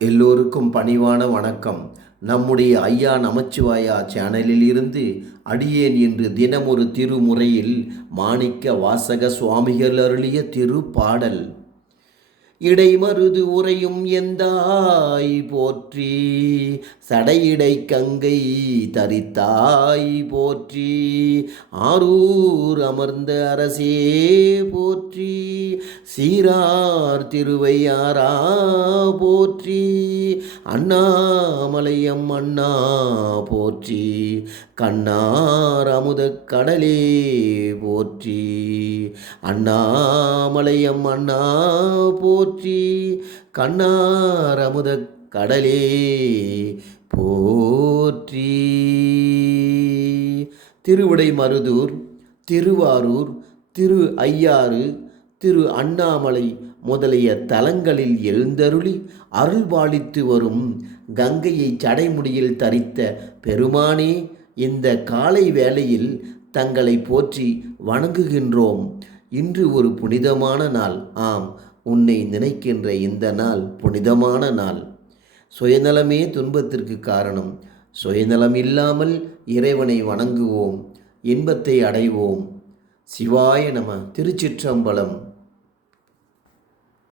எல்லோருக்கும் பணிவான வணக்கம். நம்முடைய ஐயா நமச்சிவாயா சேனலில் இருந்து அடியேன் என்று தினமொரு திருமுறையில் மாணிக்க வாசக சுவாமிகள் அருளிய திருப்பாடல். இடைமருது உறையும் எந்தாய் போற்றி, சடையிடை கங்கை தரித்தாய் போற்றி, ஆரூர் அமர்ந்த அரசே போற்றி, சீரார் திருவையாரா போற்றி, அண்ணாமலையம் அண்ணா போற்றி, கண்ணார் அமுத கடலே போற்றி, அண்ணாமலையம் அண்ணா போற்றி, கண்ணார் அமுத கடலே போற்றி. திருவிடைமருதூர், திருவாரூர், திரு ஐயாறு, திரு அண்ணாமலை முதலிய தலங்களில் எழுந்தருளி அருள்பாலித்து வரும் கங்கையை சடைமுடியில் தரித்த பெருமானே, இந்த காலை வேளையில் தங்களை போற்றி வணங்குகின்றோம். இன்று ஒரு புனிதமான நாள். ஆம், உன்னை நினைக்கின்ற இந்த நாள் புனிதமான நாள். சுயநலமே துன்பத்திற்கு காரணம். சுயநலம் இல்லாமல் இறைவனை வணங்குவோம், இன்பத்தை அடைவோம். சிவாய நம. திருச்சிற்றம்பலம்.